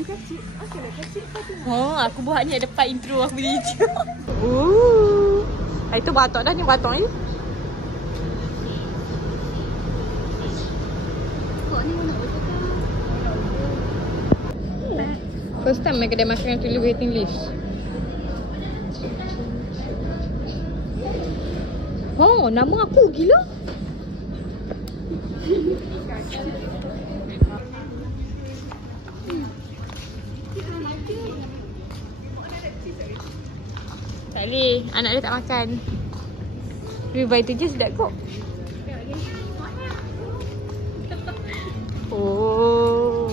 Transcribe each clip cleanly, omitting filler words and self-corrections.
lebih kecil. Okeylah kecil satu. Oh, aku buat ni depan intro aku video. Itu batok dah ni, batok ni. Kok ni mana betul kan? First time kedai makan yang tulis waiting list. Oh, nama aku gila. Tak boleh, anak dia tak makan. Lebih baik tu je sedap kok. Oh.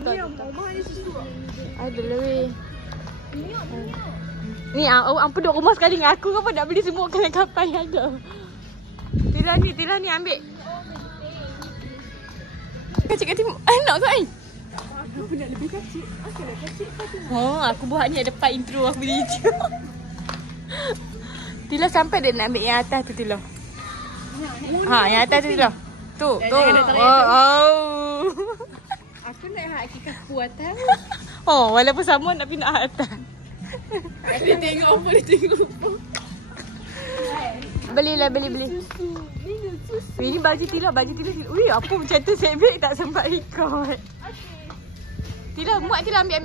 Ni yang mama ni susu. Ada lebih. Ni apa duduk rumah sekali dengan aku, kenapa nak beli semua kapan yang ada. Tila ni ambil. Kecil kat timur. Anak kau ni. Aku nak lebih kecil. Okeylah kecil satu. Oh, aku buat ni depan intro aku video. Tila sampai dia nak ambil yang atas tu Tila. Yang atas tu Tila. Tu. Oh. Aku nak hak hakikah kuatan. Oh, walaupun sama nak pindah atas. Dia tengok apa, dia tengok apa. Beli. Ini baju Tila. Ui, apa macam tu sebab tak sempat record. Tila, muat Tila ambil.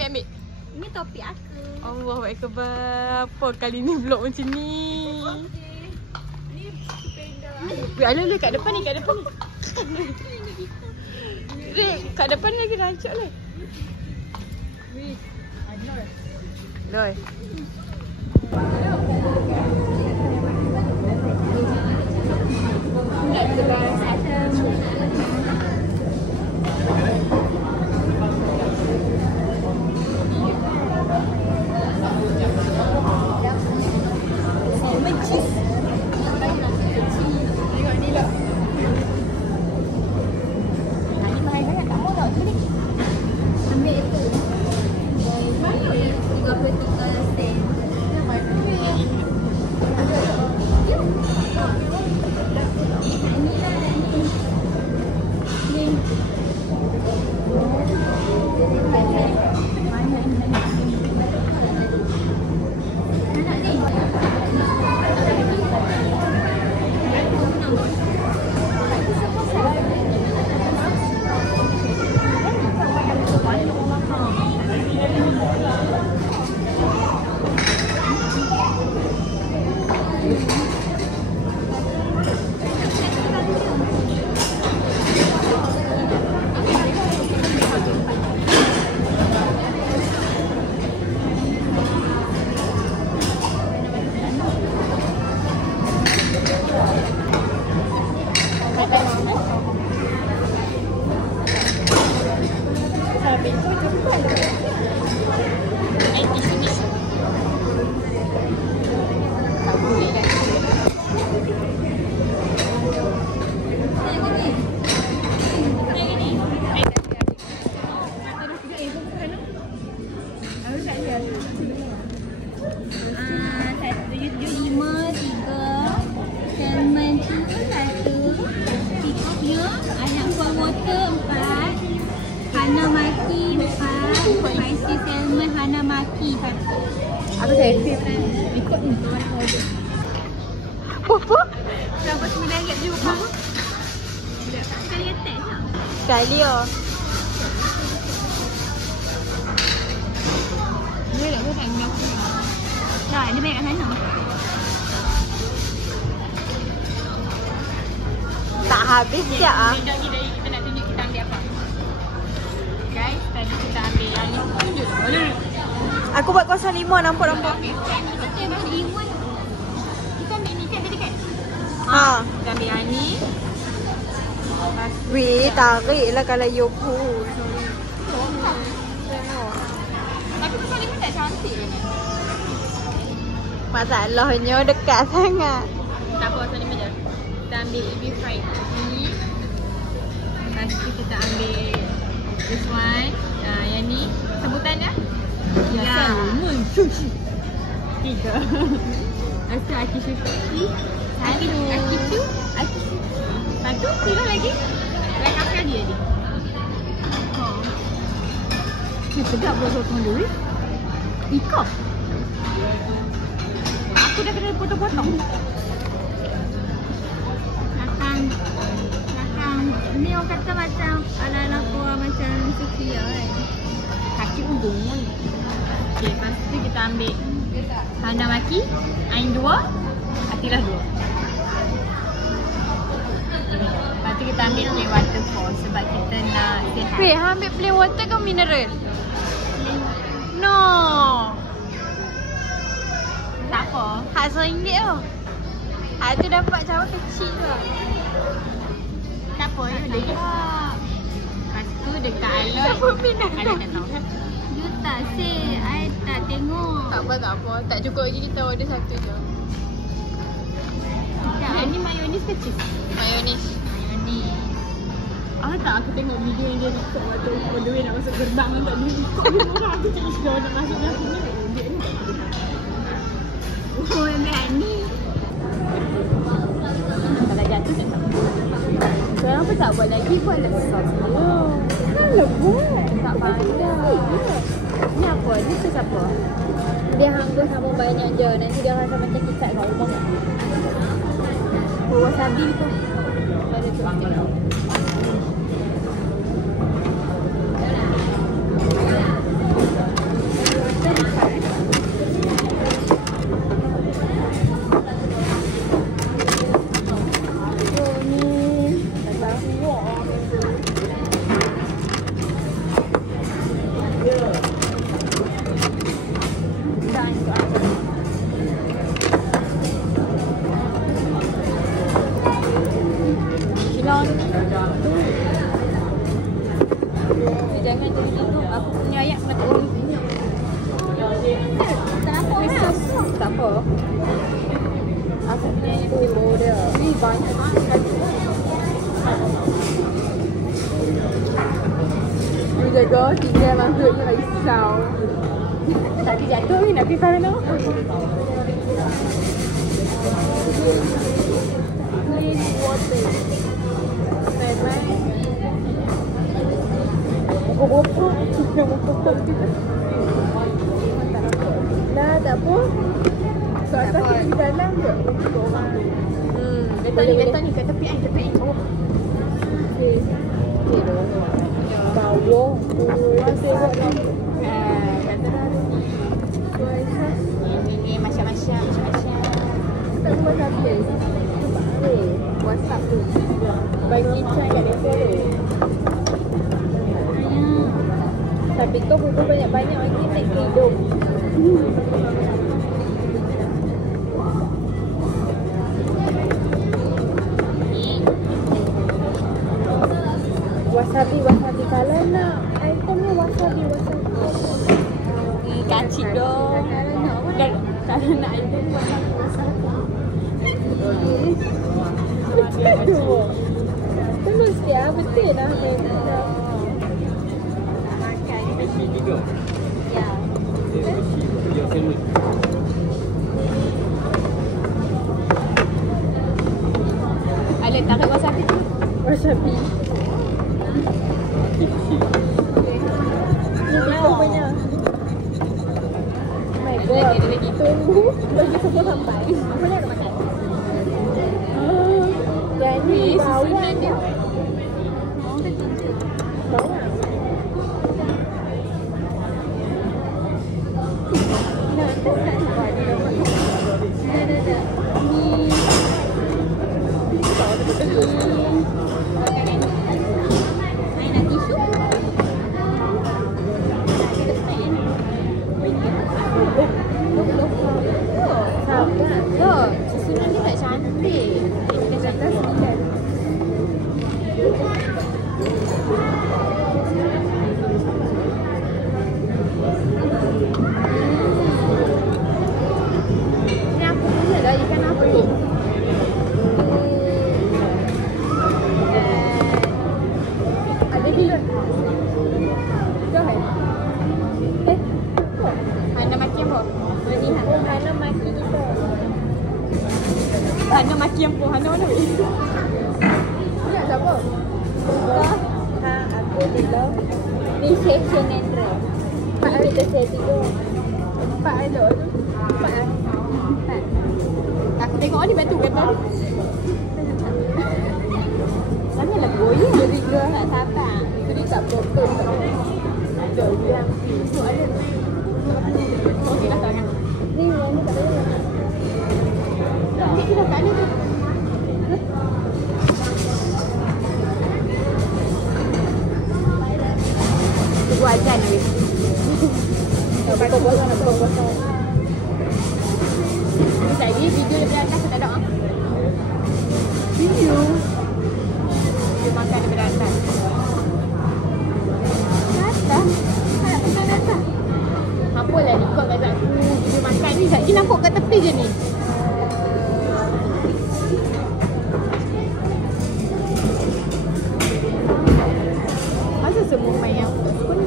Ini topi aku. Allah Akbar. Apa kali ni vlog macam ni? Ni sepeda. Weh, ala kat depan ni. Kat depan ni lagi rancak lah. Wih, Anor. Loi. Apa saya ikut ni tuan order. Apa? Berapa RM9 juga? Sekali attack tak? Sekali oh. Dia nak buat dengan aku. Dah, dia banyak kat sana. Tak habis sekejap ah. Kita nak tunjuk kita ambil apa. Guys, tadi kita ambil yang ni. Tunjuk. Aku buat 05 nampak. Kita ambil E1. Kita ambil ni kat dekat. Kita ambil yang ni. Weh, tarik lah kalau you pull. Tapi tu kali pun tak cantik kan? Masalahnya dekat sangat. Tak apa, asal ni je. Kita ambil beef fried ni. Lepas tu kita ambil this one. Yang ni. Sebutan dah? Ya. Sushi. 3. Lepas tu Aki sushi. Aki tu. Lepas tu Tila lagi. Like apa dia ni? Oh. Sedap buat sotong dulu. Ikut. Aku dah kena potong-potong. Kakang. Ni orang kata macam ala-ala kuah macam Sofia kan. Kaki undung. Okay, lepas tu kita ambil Hana Maki, Ain 2, Atilah 2. Lepas tu kita ambil plain water sebab kita nak sihat. Weh, ambil plain water ke mineral? No. Tak apa. Hak RM1 tau. Hak tu dapat cawan kecil tu. Tak apa, ya udah je. Lepas tu dekat Alot. Siapa minat? Alot tak tahu. You tak say, I tak tengok. Tak apa. Tak cukup lagi kita order satu je. Yang ni mayonis ke cheese? Mayonis. Mayonis. Tak aku tengok video yang dia record waktu on the way nak masuk gerbang kan tak dia record dia orang aku cakap sudah nak masuk dah sini. Dia ni tak ada. Oh yang ni. Kalau jatuh tak apa. Sekarang apa tak buat lagi? Buatlah sos dulu. Kalau buat. Tak pandai. Ni apa? Ni sos apa? Dia hangga sama banyak je. Nanti dia rasa macam kicap kat rumah. Oh, wasabi tu. Ada tu. Jangan jadi gitu. Aku punya ayat kena turun. Kenapa orang? Tak apa. Aku punya ayat tu border. Ni banyak sangat. Ni jaga tinggal masuknya risau. Tadi jatuh ni nak pergi sana. Plain water. Bye-bye. Bokok-bokok. Bokok-bokok kita. Dah tak apa. Soalnya kita di dalam je. Letak ni kat tepi air, tepi air. Oh. Okay. Okay dah. Bawah. Tengok ni. Kata dah ada. Ini macam-macam. Tak buat apa. WhatsApp tu. Bagi try kat dia follow. Tapi kau butuh banyak-banyak lagi naik ke hidung. Wasabi. Kalau nak itemnya wasabi. Kacik dong. Kalau nak item wasabi. Terus ya, betul lah main kita. Ya. Alek tarik wasabi tu. Wasabi. Ini banyak. Oh my god. Lagi. Tunggu bagi semua sampai. Apa nak makan? Yang ni bawang dia. Bawang. Nak tak buat dia makan. Dah. Ni. Nak tisu? Sabar. Loh, susunan dia tak cantik. Kita kata sembilan. Ni apa punya dah ikan apa ni? Ada di dah Hana maki apa? Ini Hana maki kita. Hana maki apa? Hana mana weh? Nak siapa Ha, aku Tilo. Ni session Nendra. Pak kita saya tidur. Pak ada tu. Pak. Aku tengok ni batu kata. Sangatlah goyang jadi dia tak sabar. Itu dia tak betul. Ada yang tu ada. Okey dah tangan. Ni yang ni tak ada. Kita tak ada tu. Buat ajan habis. Tak buat nak buat. Tadi video daripada atas tak ada. Video. Dia makan daripada atas. Atas. Tak makan atas. Apalah ni kau kata aku video makan ni. Saya nampak kat tepi je ni. Masa semua main yang pun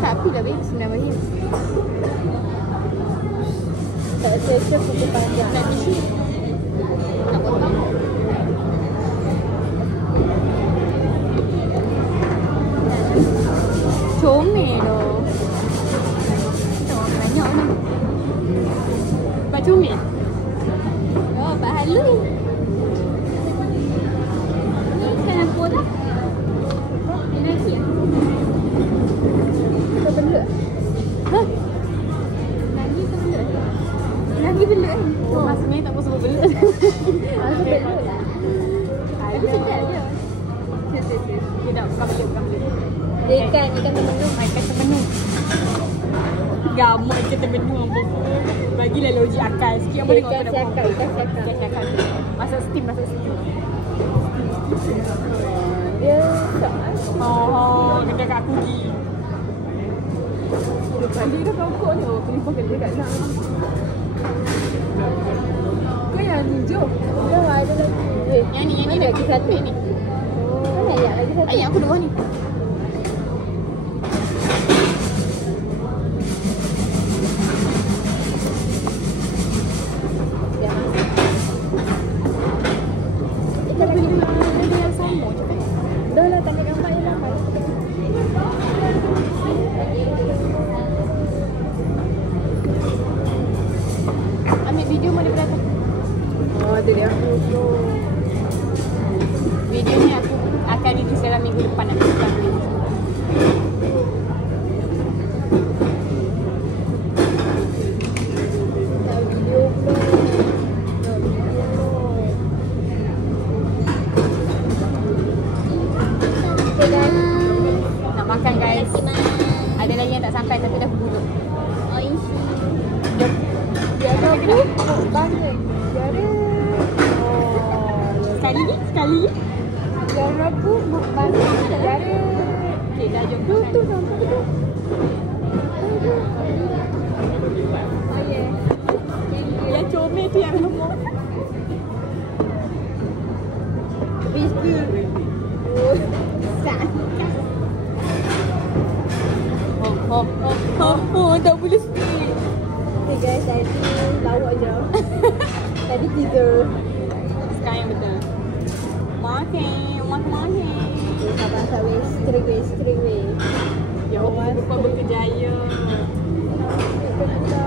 tapi dah baik Bismillahirrahmanirrahim. Tak selesa pukul panjang. Nak tisu? Nak potong? Comel loh. Banyak ni. Pak comel? Oh, Pak Halu. Ni kan apa dah? Ini lagi ya? Belut. Hah? Lagi ke belut? Lagi belut kan? Oh, maksudnya tak apa sebut belut. Maksud belut lah. Tapi sedap je. Sedap. Bukan belut. Dia ikan termenung. Ikan termenung. Gamak ikan termenung. Bagilah logik akal sikit. Apa tengok aku nak buang. Ikan siakal. Masuk steam. Dia tak masuk. Oh, kena kat aku pergi. Kali dah rokok ni. Oh, kelipah kali dekat nak. Kau yang ni, jom. Dah ada lagi. Yang ni lagi satu ni. Oh. Mana ayat lagi satu? Ayat aku dua ni. Ikan lagi ada yang sama je kan? Dah lah, tak ambil gambar je lah. Ambil video mana daripada atas? Oh, tu dia. Video ni aku akan release dalam minggu depan nak buka. Nak makan guys. Ada lagi yang tak sampai tapi dah bubur. Oh, isi. Jom. Dia ada banyak. Dia sekali lagi. Dia rabu banyak. Dia ada. Okey, dah jom. Tu nampak tu. Oh yeah. Yang comel tu yang nombor. Biscuit. Oh. Oh, tak boleh speak. Okay guys, tadi lawak je. Tadi teaser. Sekarang yang betul. Makan. Sabar, straight away. Ya Allah, bukan berkejaya.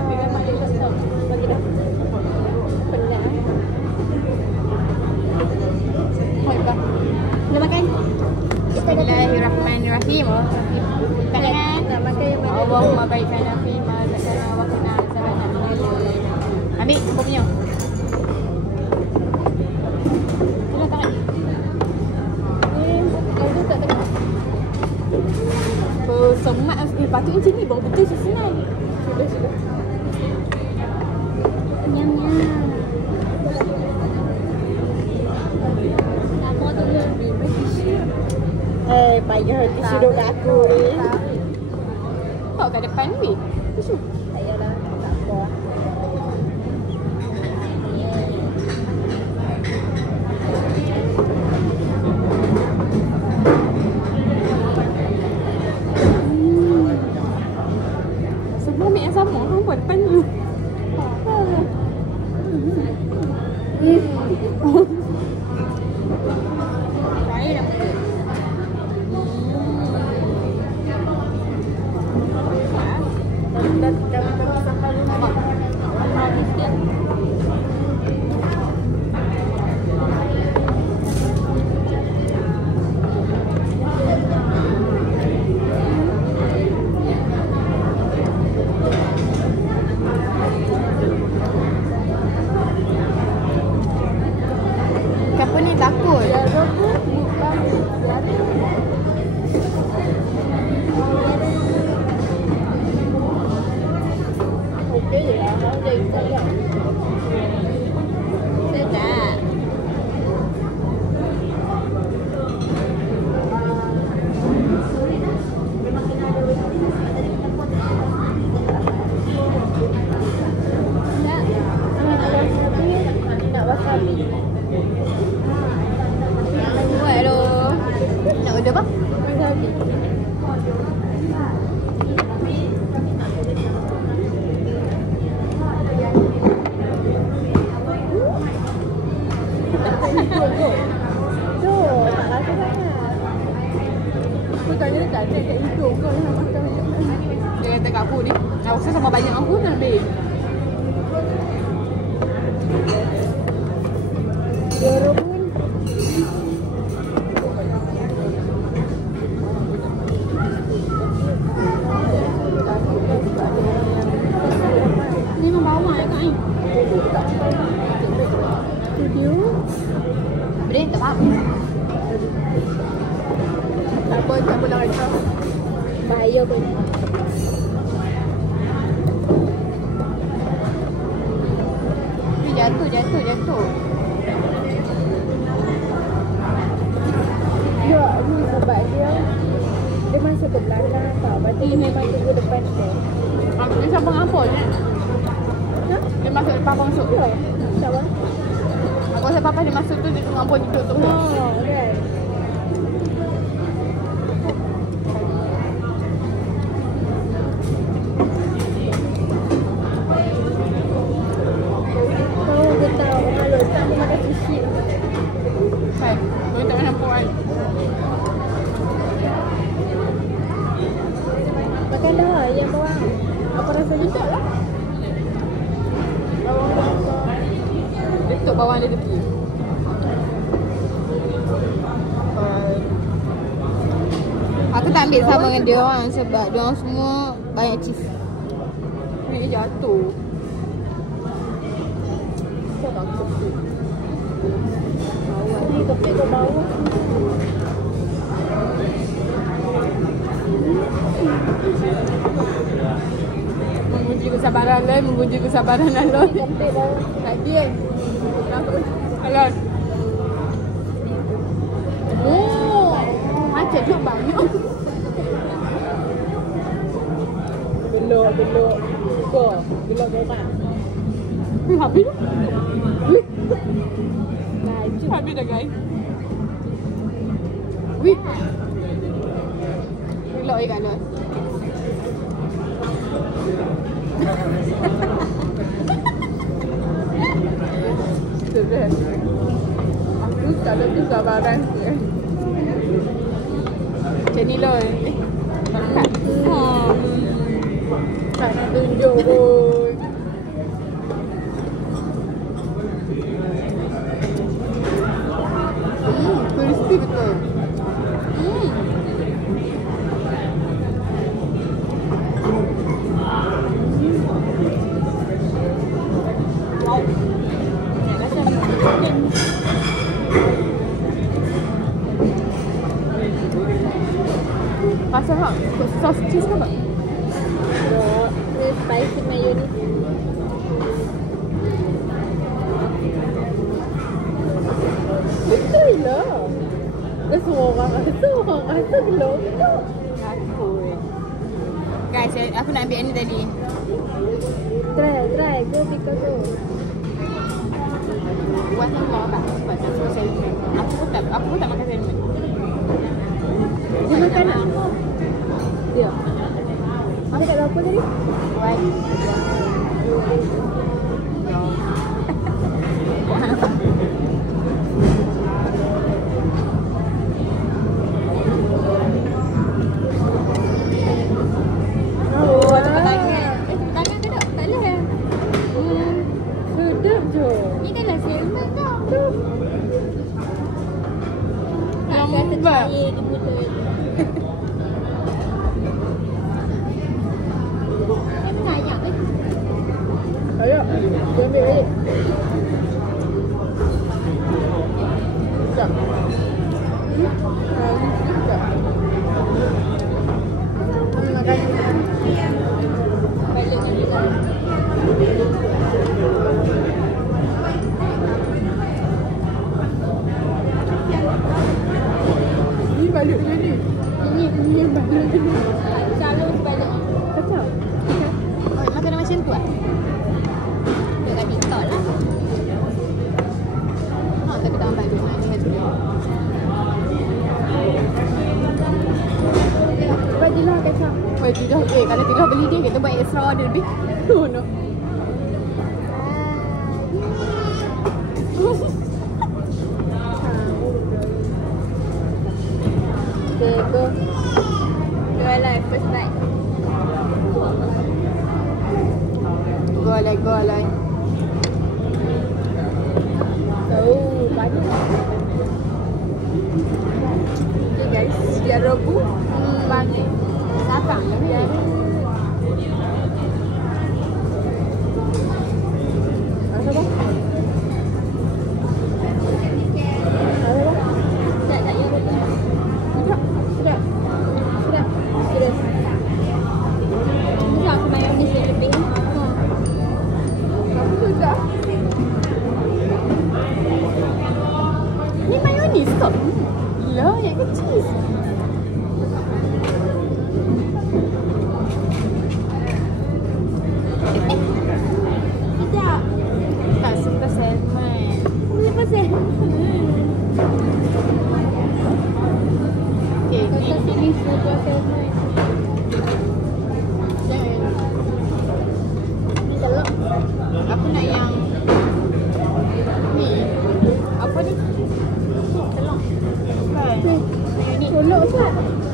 Dengan mak dia kosong. Bagi dah. Penat. Baiklah. Kita makan. Bismillahirrahmanirrahim. Kanan. Nak makan yang mana? Allahumma baikana fi ma zakana wa qina azabannar. Ambil kau punya. Kita tarik. Ni ada tak tengok? Sepatutnya macam ni baru betul senang. Sudah. Nyam-nyam. Lama tu dia beli tisu. Payah tisu duduk kat aku ni. Kau kat depan ni. Tisu. Tak payahlah, tak apa. Semua ambil yang sama. Kau buat depan ni. Saya dah betul. Siapa ni takut? Okey je lah. Dia ikut je. Sedap. Nak wasabi. Buat tu. Nak order apa? Wasabi. Dia kata kat aku ni. Aku rasa sama banyak aku nak ambil. Ni memang bawang ya kak ni. Studio. Boleh tak faham? Tak apa nak rasa. Bahaya pun. Jatuh. Ya, ni sebab dia masuk ke belakang tau. Lepas tu dia memang tunggu depan dia. Dia siapa apa ni? Ha? Dia masuk depan aku masuk. Ya. Siapa? Aku rasa papa dia masuk tu dia tengok apa duduk tu. Oh, kan. Kau dia tahu kalau tak dia makan sushi. Hai, kau tak pernah nampak kan? Makan dah yang bawang. Apa rasa ni tak lah? Dia tutup bawang dia tepi. Aku tak ambil sama dengan dia orang sebab dia orang semua banyak cheese. Ni jatuh. Kau tak kepik. Ni kepik ke bawah. Menguji kesabaran Lon, menguji kesabaran Alon. Kepik bawah. Tak diam. Alon. Oh, macam tu banyak. Belok. Kau, belok orang. Habis. Laju. Habis dah guys. Wih. Belok ikan Alon. Sudah. Aku tak ada kesabaran. Macam ni Lon. Makan. Tak nak tunjuk pun. Crispy betul. Wow. Rasa tak? Sos cheese ke apa? Spicy mayonnaise. Betul lah. Dah semua orang rasa belum tu. Takut. Guys, aku nak ambil ni tadi. Try. Go because go. Buat sama apa? Sebab nak suruh salmon. Aku pun tak makan salmon. Dia makan tak? Ya. Apa kat apa tadi? Buat. Balik dengan ni. Ini yang balik dengan ni. Kalau sebalik. Kacau. Oh, makanan macam tu ah? Dekat TikTok lah. Tapi tak nampak tu. Ini kan tu. Buat Dilah kacau. Kalau Dilah beli dia, kita buat extra order lebih. Oh no. Okay, go. Dua lah, first night. Go alai. Oh, banyak. Okay guys, biar rebus. Banyak. Sapang lah ni. Rasa apa? Ni mayonis tak? Lah, yang ke cheese. Tidak. Tak suka salmon. Kenapa sih? Okay, Kata sini suka salmon. Ni telur. aku nak yang ni. Apa ni? Telur. Kan? Ni. Telur apa?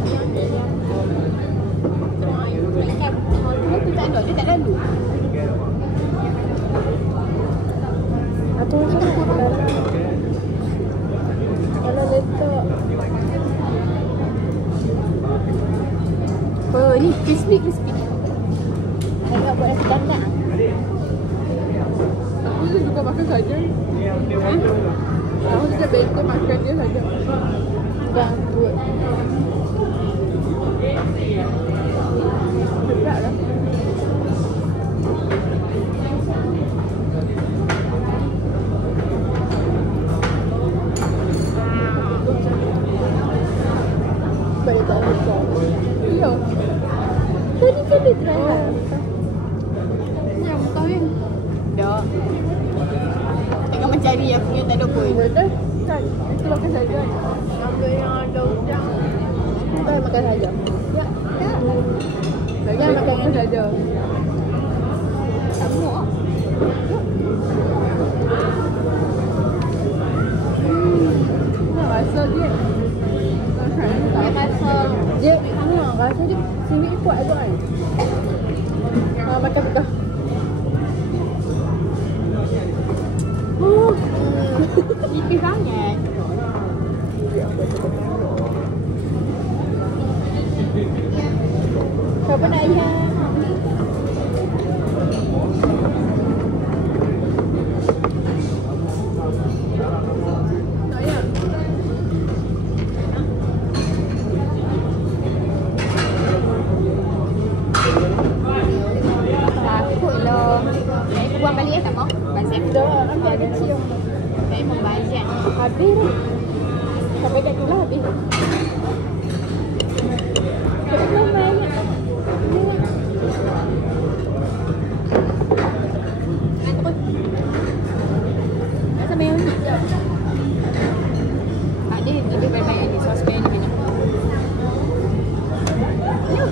Yang ni. Aku tak ada. Dia tak lalu. Aku macam kalau letak Oh, ni crispy. agak buat nasi kandang. Aku tu suka makan saja. Aku suka bacon makan dia saja. Bang buat. Sedap lah. Boleh tak lupa. Ya. Tadi kan dia try lah. Yang mentah ni. Dah. Tengah mencari aku yang tak ada pun. Betul? Kan? Itu makan saja. Ambil yang ada udang. Kita makan saja. Ya. Jangan makan saja. Kamu ah. Rasa dia. Tak rasa. Dia rasa dia sini kuat agak kan. Makan betul. Nipis sangat. Siapa nak ayam? Tak ya?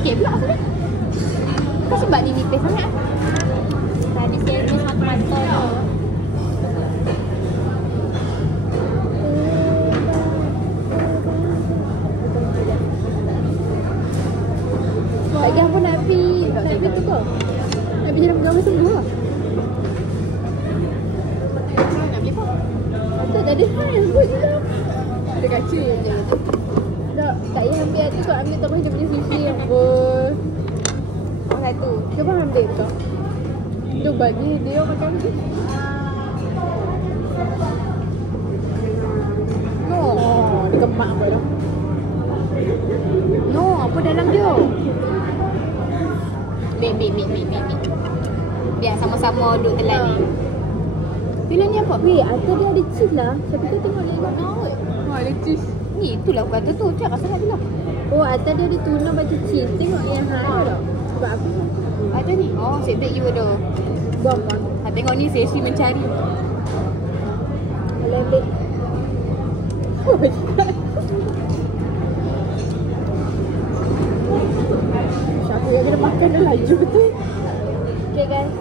sikit pula asal dia. Kau sebab ni nipis sangat. Tadi saya ni satu mata tu. Lagi apa nak pergi tu kau? Nak pergi dalam gambar semua lah. Nak beli apa? Tak ada hal sebut je lah. Ada kaca je. Tak payah ambil tu kau ambil terus dia punya sushi apa. Oh, satu. Cuba ambil kau. Dia bagi dia macam ni. No. Oh, dia kemak apa dah. No, apa dalam dia? Mik. Biar sama-sama duduk telan ni. Telan ni apa? Weh, atas dia ada cheese lah. Siapa tu tengok dia kat bawah. Oh, ada cheese. Ni itulah aku kata tu. Cakap sangat je lah. Oh, atas dia ada tuna baca cheese. Tengok yang hal tau. Sebab apa? Ada ni. Oh, set back you ada. Buang kan. Ha, tengok ni sesi mencari. Kalau ambil. Oh, siapa yang kena makan dah laju betul. Okay guys.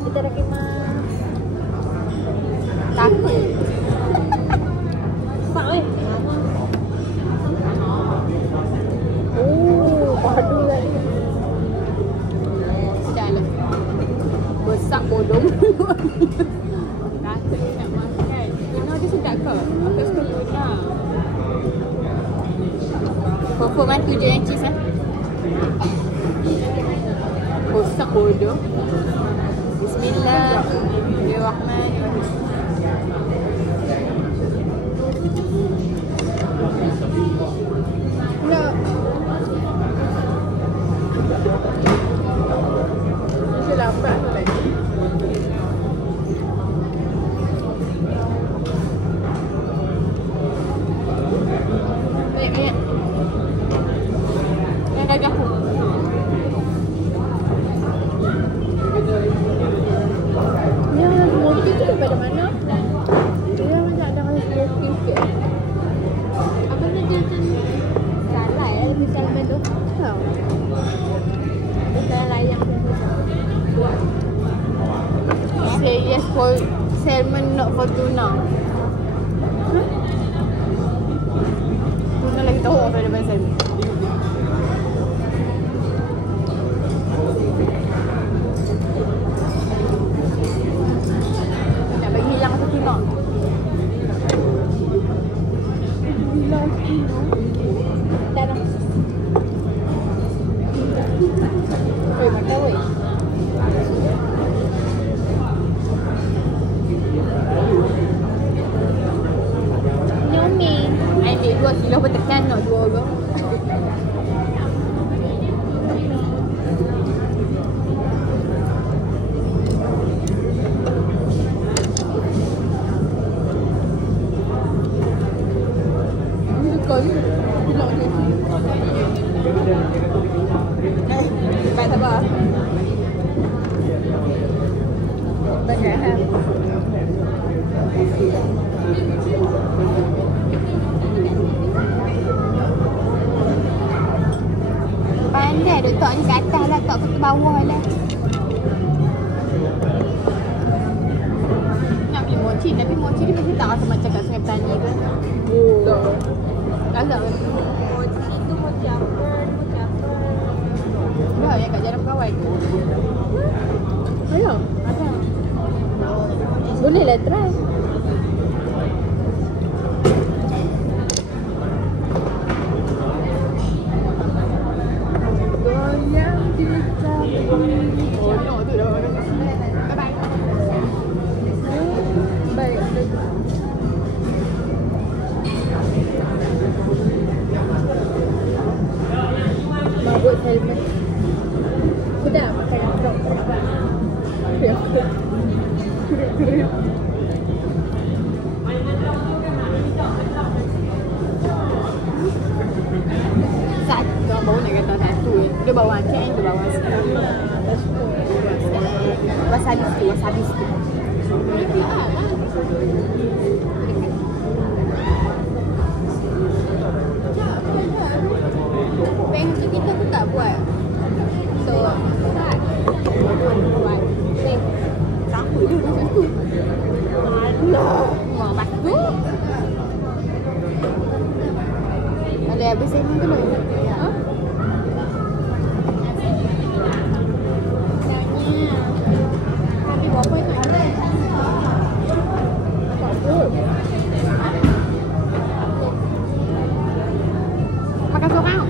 Kita dah kemas. Takut. Mak weh. Oh, padu kan ni. Sekejap lah. Besar bodong. Rasa nak makan. Tuna dia sedap ke? Aku suka tuna. Performan tu je yang cheese lah. Besar bodong. Bismillahirrahmanirrahim. Nak. Mesti lambat tu lagi. Banyak. Yang gagah aku. Yang smoky tu daripada mana? Dia macam ada rasa smoky sikit. Apa ni dia macam salai lah lebih salmon tu. Tahu. Dia salai yang Say yes for salmon, not for tuna. Tuna lagi tahu apa daripada salmon. Nak bagi hilang rasa tuna. Dah dah. Weh, makan weh. Nyomi. I ambil 2 kilo pun tekan nak 2 Ni kau ni. Pilak dia. Cepat sabar. Banyak hal. Pandai duk tak ni kat atas lah, tak ke bawah lah. Nak beli mochi, tapi mochi dia mesti tak rasa macam kat Sungai Petani ke. Oh. Agak kan? mochi tu mochi apa? Dah yang kat Jalan Kawan. Ayo. Ada. Boleh lah try. Goyang kita. Oh no, tu dah. Bye bye. Baik. Mabuk salmon. Sedap makan yang sedap. Satu, baru nak kata satu. Dia bawa aceh, dia bawa wasabi sikit. Bank tu kita pun tak buat buat. So, start. Buat. Ni. Siapa dia macam tu? Alah. Mak batu. Ada habis segmen tu lah. Ha? Tapi berapa itu? Makan seorang.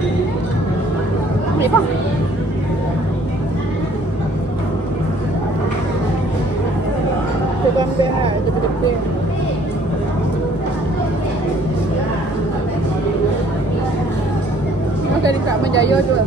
Boleh apa? Tekan behar, tepi-tepi. Dari Kak Menjaya tu lah.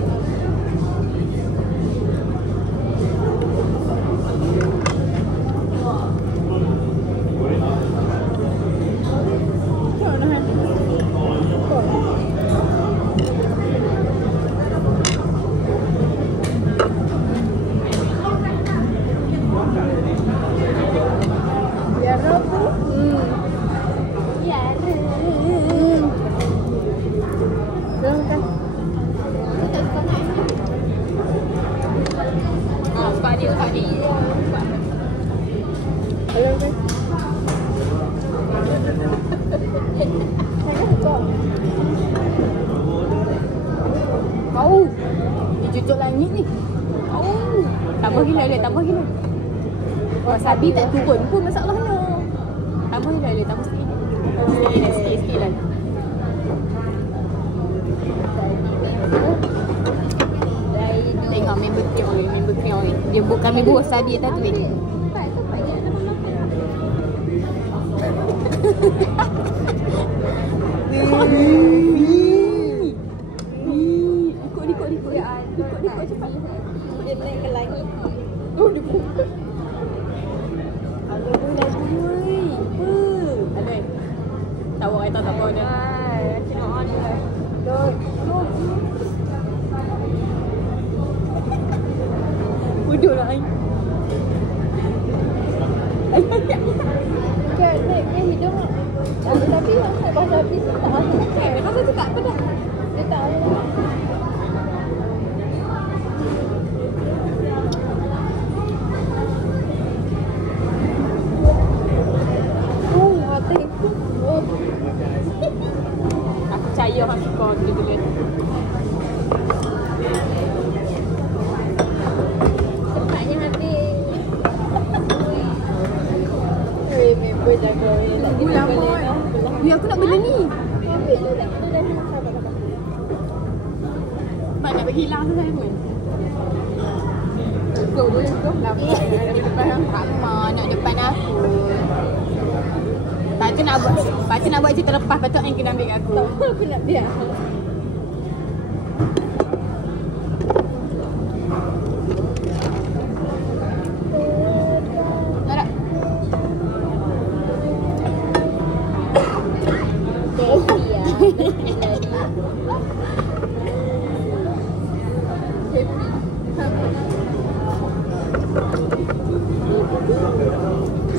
Au, dicucuk langit ni. Au, tambah gila le, tambah gila. Wasabi tak turun pun masalahnya. Tambah gila le, tambah sikit. Sikit lagi. Tengok member Kion ni. Dia bukan member wasabi tadi tu ni. Ikut cepat. Dia naik ke langit. Oh, dia buka. Aduh, lagi. Aduh. Tahu ai tak tahu dia. Cina on dia. Duduk. Duduk lah ai. Kan naik ke hidung. Tapi bahasa habis tak rasa. Rasa tu tak pedas. Dia tak ada. Aku percaya orang suka gitu dulu. Cepatnya habis. Remember jaga lagi. Biar aku nak benda ni. Habis tu tak kita dah sabar. Mak nak berhilang tu saya pun. Go. Nampak ada depan sama nak depan aku. Pakcik nak buat cerita lepas, patut yang kena ambil kat aku. Tak, aku nak biar. Tak.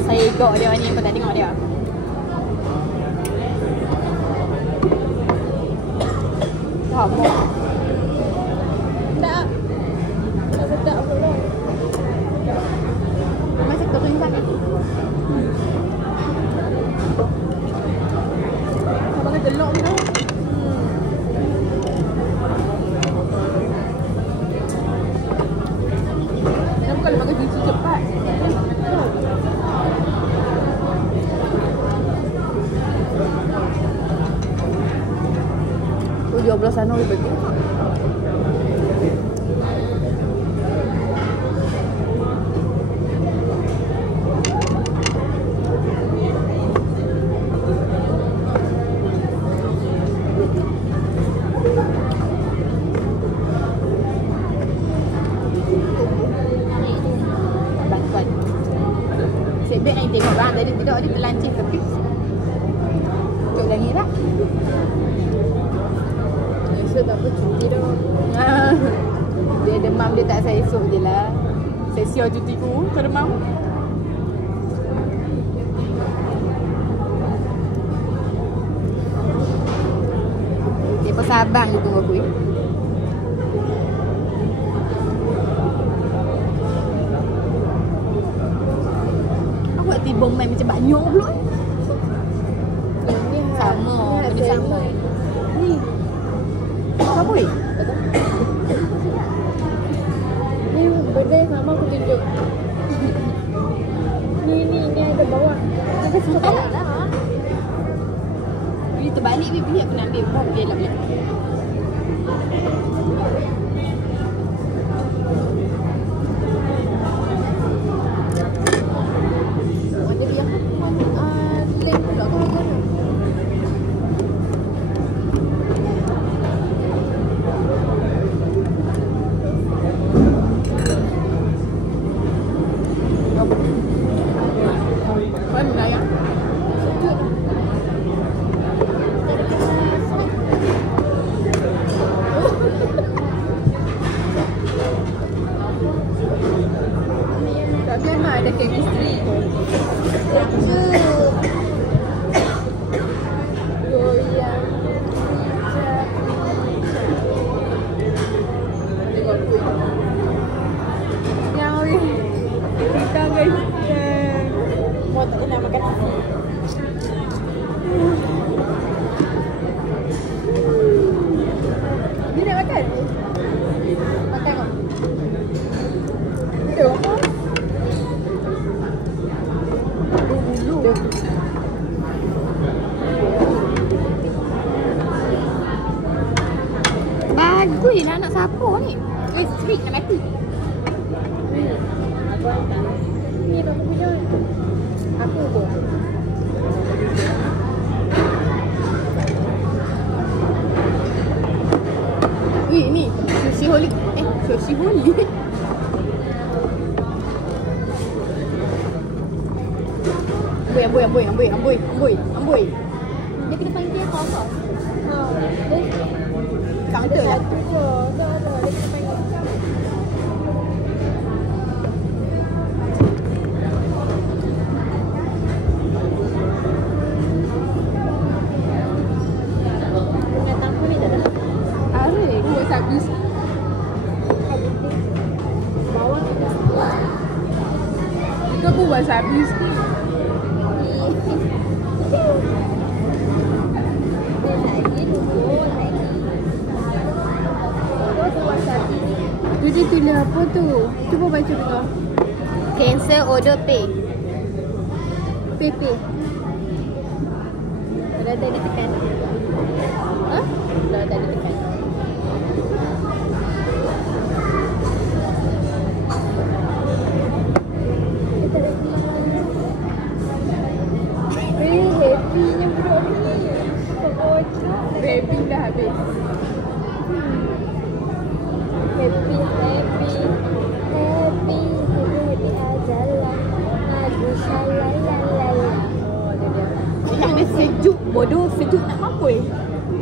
Saya gok dia ni, kau tak tengok dia. Sama. Tak. Tak sedap pula. Macam tu ni sana. Abang gelok tu. Kenapa kalau makan cuci cepat? Jual belah sana lebih baik. Bantuan. Sebab yang tengok bang tadi tidak ada terlancing tapi. Cuk lagi tak? Tak apa cuti dah. Dia demam, dia tak saya esok je lah. Saya siap cuti ku, kau demam. Dia pasal abang tu tunggu aku. Sebab tiba main macam banyak pula. Ni Sama, benda sama. Ni. Apa ni? Ni benda yang sama aku tunjuk. Ni ada bawah. Tapi suka lah. Bila terbalik bibi aku nak ambil buah dia lah balik. Ada dia link pula kau kan. Mana menayang? Tapi memang ada chemistry. Goyang. Yang kita guys. Mau tak nak makan nasi. Dia nak makan? Makan kau? Dia apa? Bulu. Bagus lah anak siapa ni? Sweet nak mati. Aku hantar. Ni apa punya? Aku pun. Ni sushi holy. Sushi holy. Amboi. Dia kena panggil kau apa? Counter lah. Satu je. Dah. Dia kena panggil. Punya tanpa ni tak ada. Ada. Buat habis. Bawah ni. Itu aku buat habis. Tu dia tulis apa tu? Cuba baca dulu. Cancel order pay. PP. Dah tadi tekan. Ha? Dah tadi tekan. Happy-nya budak ni. Kocok. Baby dah habis. Happy ajalah. Aku shalalala. Oh, dia. Yang dia sejuk. Bodoh sejuk nak mampus.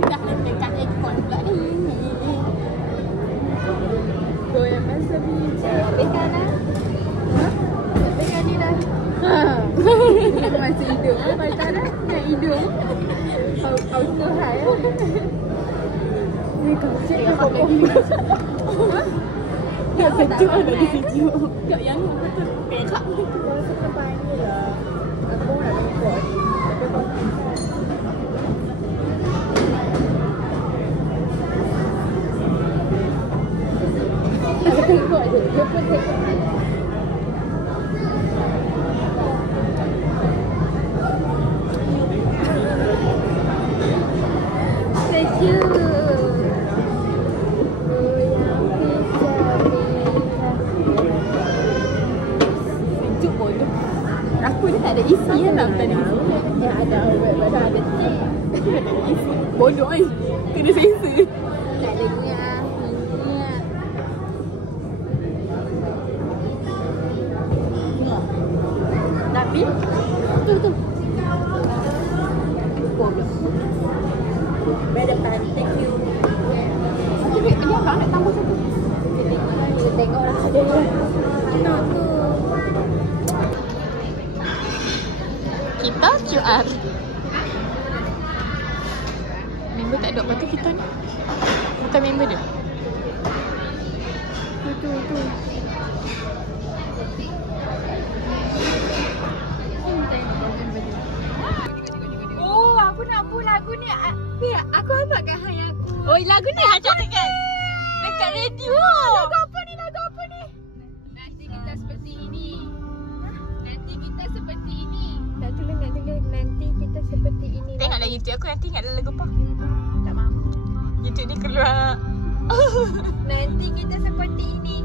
Dah nak tekan aircon pula ni. Goyang masa bincang. Habiskan dah. Habiskan ni dah. Nak masuk hidung. Baca dah. Nak hidung. Auto high. Ni kau cek apa lagi. Dah sejuk lah dah sejuk. Kat yang ni betul perak. Kau suka panggil lah. Aku nak rekod. Tapi kau tak rekod je. Dia pun rekod. Sejuk. Sejuk bodoh. Aku ni tak ada isi kan dalam tadi. Yang ada awet badan ada cik. Tak ada isi. Bodoh ni. Kena sensor. Tak ada niat. Tapi tu. Madam Tan, thank you. Dia abang nak tambah satu. Kita tengoklah dia ni. Kita QR. Member tak ada. Lepas tu kita ni. Bukan member dia. Itu. lagu ni aku hafal kat hang aku. Oh, lagu ni hang cakap kan? Dekat radio. Lagu apa ni? Nanti kita seperti ini. Nanti kita seperti ini. Tak tulis. Nanti kita seperti ini. Tengoklah YouTube aku nanti ingat lagu apa. Tak mahu. YouTube ni keluar. Nanti kita seperti ini.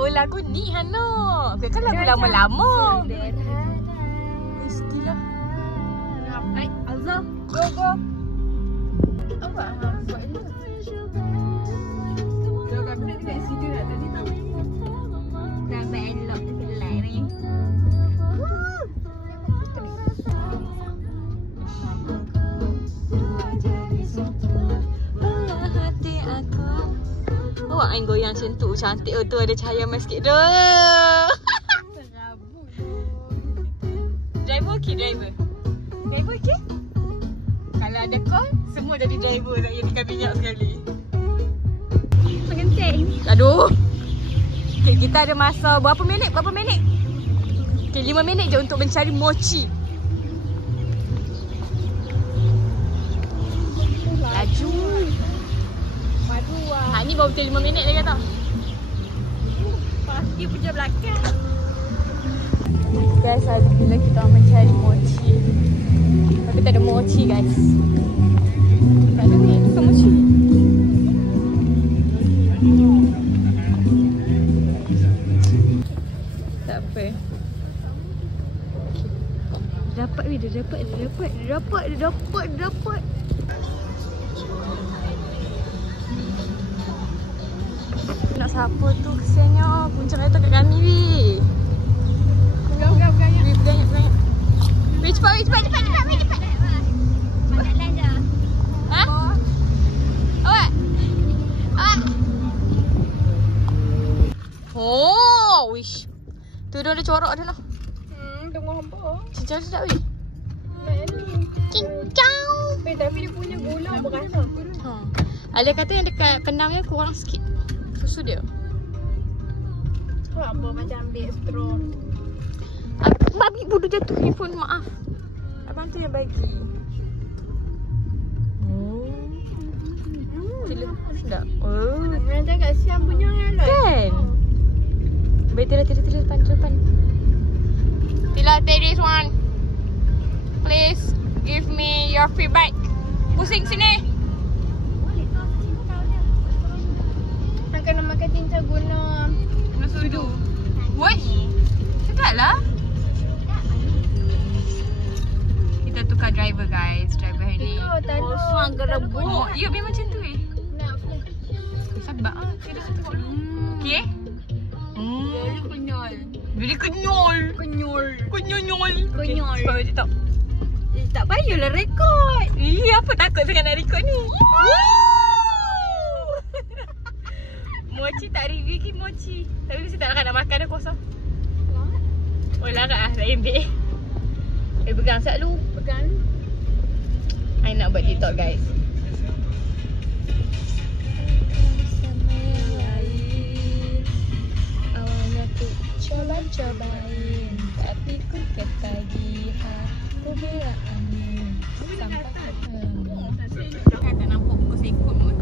Oh lagu ni Hano. Kan lagu lama-lama. Mestilah. Azhar, go. Awak buat ni. Jangan benda dekat situ nak tadi tak. Sampai elok terkelai ni. Awak main goyang macam tu. Cantik tu ada cahaya mai sikit tu. Driver okey driver. Driver okey? Kalau ada call, semua jadi driver tak payah tekan minyak sekali. Pengenting. Aduh. Okay, kita ada masa berapa minit? Okay, 5 minit je untuk mencari mochi. Laju. Madu Ha, ni baru betul 5 minit dia kata. pasti punya belakang. Guys, hari bila kita mencari mochi. Tapi tak ada mochi guys. Tak ada ni, tukang mochi. Tak apa. Dapat weh, dia dapat. Nak siapa tu kesiannya puncak kereta kat kami weh. Pegang. Weh, berganyat. Weh, cepat. Jalan je. Ha? Awak? Oh, wish. Tu dia ada corak dia lah. Tunggu hampa. Cincang sedap weh. Ni. Cincang. Tapi dia punya gula berasa. Ha. Alia kata yang dekat Penang ni kurang sikit. Susu dia. Apa macam ambil straw. Babi bodoh jatuh handphone, maaf. Abang tu yang bagi. Tila, sedap. Oh. Orang cakap siam punya helai. Kan? Baik, Tila depan. Tila, take this one. Please give me your feedback. Pusing sini. Nak kena makan cincang guna. Sudu. Woish. Sedaplah. Kita tukar driver guys. Driver hari ni. Kau tak ada. Kosong gerebuk. Oh, ya biar macam tu eh. Nak Sabar ah. Kita tengok dulu. Okey. Jadi kenyol. Kenyol. Sebab macam tak. Tak payahlah rekod. Apa takut sangat nak rekod ni? Mochi tak review ke mochi. Tapi mesti tak nak makan dah kosong. Oh larat lah, tak ambil. Pegang selalu. Pegang. I nak buat TikTok guys. Awalnya ku cobain, tapi ku ketagihan, ku bila angin sampai tak nampak muka sekut pun.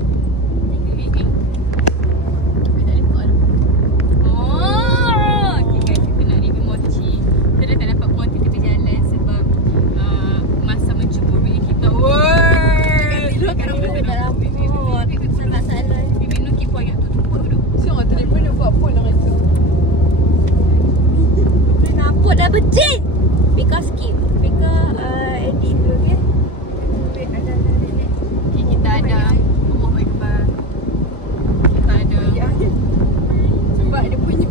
Because skip. Because edit dulu okay. Kita ada kita ada Sebab dia punya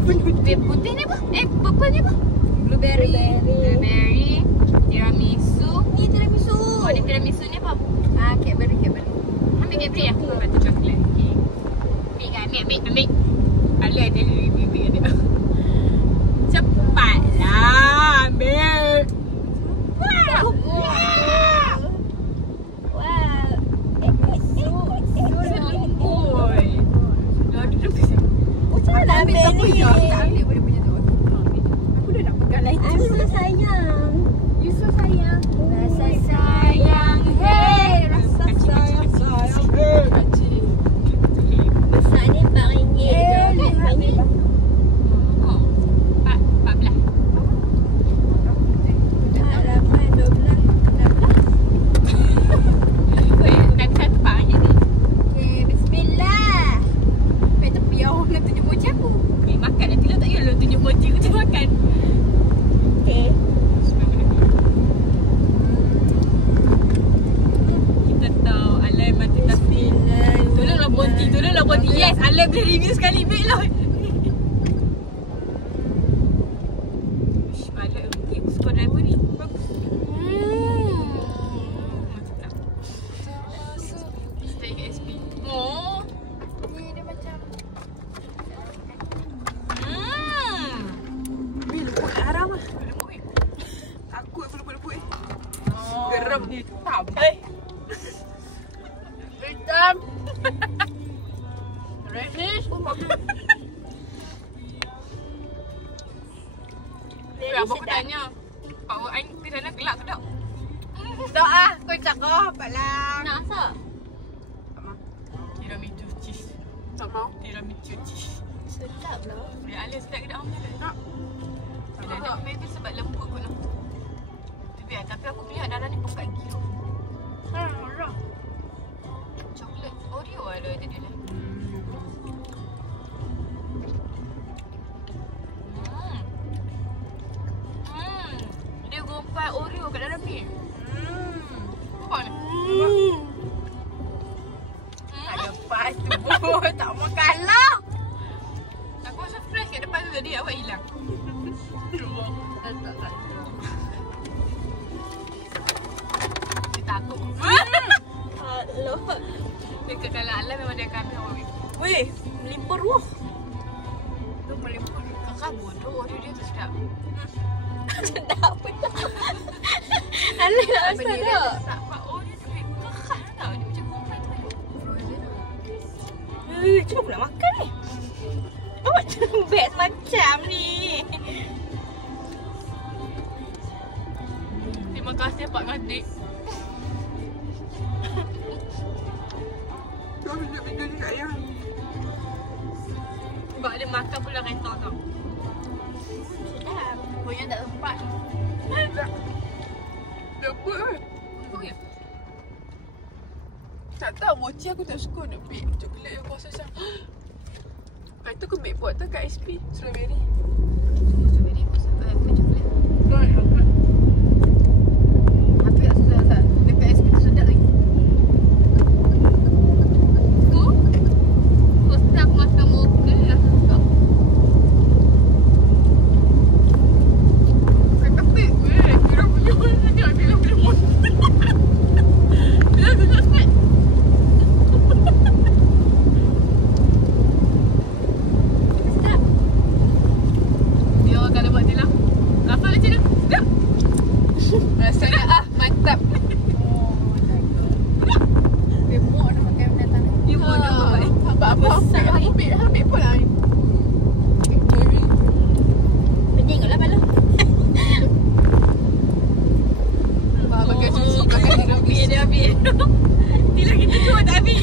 putih ni apa? Purple ni apa? Blueberry. Tiramisu. Ni tiramisu. Oh, ni tiramisu ni apa? Cadbury. Ambil Cadbury ya? Batu coklat. Okey. Ambil. Alah ada review dia. Cepatlah ambil. Wow. Selembut. Dah duduk sini. Macam mana ambil ni? Tak ambil boleh punya tu. Aku dah nak pegang lagi. I'm so sayang. You so sayang. Rasa sayang. Yes, Alif boleh review sekali. Baik lah. Alif ni screwdriver ni. Bagus. Stay kat SP. Oh. Ni dia macam Weh, lembut nak haram lah. Lembut ni. Takut aku lembut-lembut ni. Geram ni. Hitam. hitam. Reddish. Abang aku tanya. Power air di sana gelap ke tak? Tak ah, kau cakap apalah. Nak asap? Tak mau. Tiramisu cheese. Tak mau. Tiramisu cheese. Sedap lah. Dia Alif sedap ke tak? Tak. Bila ada maybe sebab lembut kot lah. Tapi aku punya darah ni pekat gila. Marah. Coklat Oreo ada tadi lah. Dia gompai Oreo kat dalam ni. Nampak ni? Tak lepas tu. Tak makan lah. Aku rasa fresh kat depan tu tadi awak hilang. Tak. Dia takut. Hello. Dekat kalau Alam memang dia akan ambil awak. Weh, melimpur wah. Tu melimput. Kakak bodoh. Oreo dia tu sedap. Sedap pun. Alah nak asal tak? Sebab Oreo tu kekal tau. Dia macam gompai tu. Frozen tau. Macam aku nak makan ni. Awak jangan best macam ni. Terima kasih Pak Kadik. Kau tunjuk video ni kat yang. Sebab dia makan pula kereta tau. Sedap. Punya tak sempat. Lembut kan? Okay. Tak tahu mochi aku tak suka nak bake coklat yang kuasa macam. Lepas tu aku bake buat tu kat SP strawberry. Strawberry kuasa kat coklat. Tak nampak. Tapi tak susah tak. Dekat SP tu sedap lagi. Tu? First time aku makan mocha rasa sedap. Kata bake weh. Kira punya mana dia ambil mocha. Dia sedap sangat. Dia kalau buat je lah. Rasa macam mana? Sedap? Rasanya mantap. Dia muak dah makan datang ni. Dia mau dah buat. Apa Habis pun lah. Pening kot lah kepala. Pakai cuci, pakai habis. Dia habis. Tila kita cuma tak habis.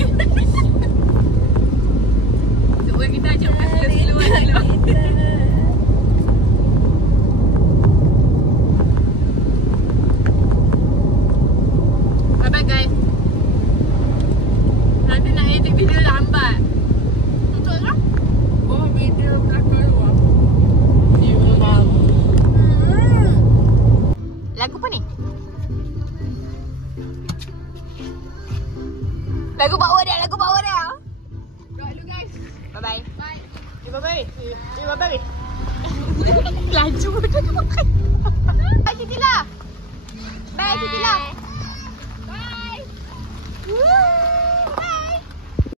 Sebab kita ajak pasal keluar dulu. Bye-bye guys. Nanti nak edit video lambat. Betul lah. Oh, video belakang luar. Lagu apa ni? Lagu bawa dia, lagu bawa dia. Doa dulu guys. Bye-bye. Bye-bye. Bye-bye. Laju dia makan.